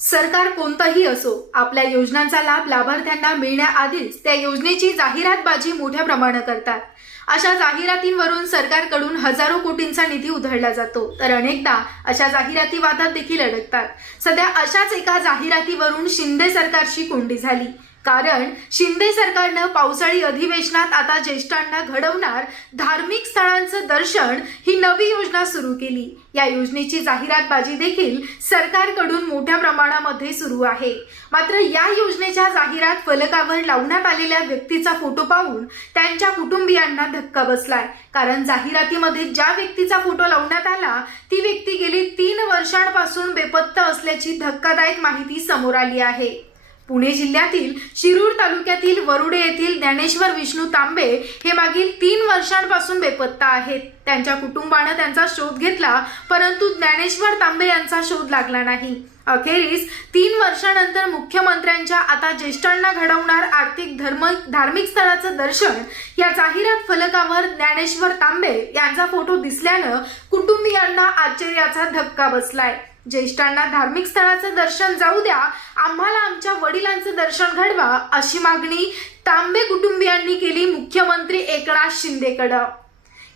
सरकार कोणतंही असो आपल्या योजनांचा लाभ लाभार्थ्यांना मिळण्याआधीच त्या योजनेची जाहिरातबाजी मोठ्या प्रमाणात करतात. अशा जाहिरातींवरून सरकारकडून हजारो कोटींचा निधी उधळला जातो. तर अनेकदा अशा जाहिराती वादात देखील अडकतात. सध्या अशाच एका जाहिरातीवरून शिंदे सरकारची कोंडी झाली. कारण शिंदे सरकारनं पावसाळी अधिवेशनात आता ज्येष्ठांना घडवणार धार्मिक स्थळांचं दर्शन ही नवी योजना सुरू केली. या योजनेची जाहिरातबाजी देखील सरकारकडून मोठ्या प्रमाणामध्ये सुरू आहे. मात्र या योजनेच्या जाहिरात फलकावर लावण्यात आलेल्या व्यक्तीचा फोटो पाहून त्यांच्या कुटुंबियांना धक्का बसलाय. कारण जाहिरातीमध्ये ज्या व्यक्तीचा फोटो लावण्यात आला ती व्यक्ती गेली तीन वर्षांपासून बेपत्ता असल्याची धक्कादायक माहिती समोर आली आहे. पुणे जिल्ह्यातील शिरूर तालुक्यातील वरुडे येथील ज्ञानेश्वर विष्णू तांबे हे मागील तीन वर्षांपासून बेपत्ता आहेत. त्यांच्या कुटुंबानं त्यांचा शोध घेतला परंतु ज्ञानेश्वर तांबे यांचा शोध लागला नाही. अखेरीस तीन वर्षानंतर मुख्यमंत्र्यांच्या आता ज्येष्ठांना घडवणार आर्थिक धर्म धार्मिक स्थळाचं दर्शन या जाहिरात फलकावर ज्ञानेश्वर तांबे यांचा फोटो दिसल्यानं कुटुंबियांना आश्चर्याचा धक्का बसलाय. ज्येष्ठांना धार्मिक स्थळाचं दर्शन जाऊ द्या आम्हाला आमच्या वडिलांचं दर्शन घडवा अशी मागणी तांबे कुटुंबियांनी केली मुख्यमंत्री एकनाथ शिंदेकडं.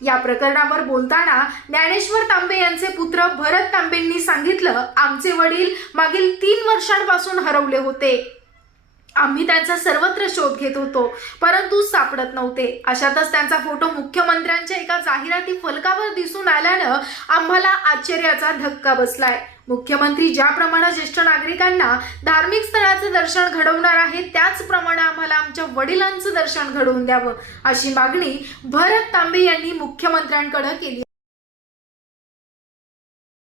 या प्रकरणावर बोलताना ज्ञानेश्वर तांबे यांचे पुत्र भरत तांबेंनी सांगितलं आमचे वडील मागील तीन वर्षांपासून हरवले होते. आम्ही त्यांचा सर्वत्र शोध घेत होतो परंतु सापडत नव्हते. अशातच त्यांचा फोटो मुख्यमंत्र्यांच्या एका जाहिराती फलकावर दिसून आल्यानं आम्हाला आश्चर्याचा धक्का बसलाय. मुख्यमंत्री ज्याप्रमाणे ज्येष्ठ नागरिकांना धार्मिक स्थळाचं दर्शन घडवणार आहे त्याचप्रमाणे आम्हाला आमच्या वडिलांचं दर्शन घडवून द्यावं अशी मागणी भरत तांबे यांनी मुख्यमंत्र्यांकडे केली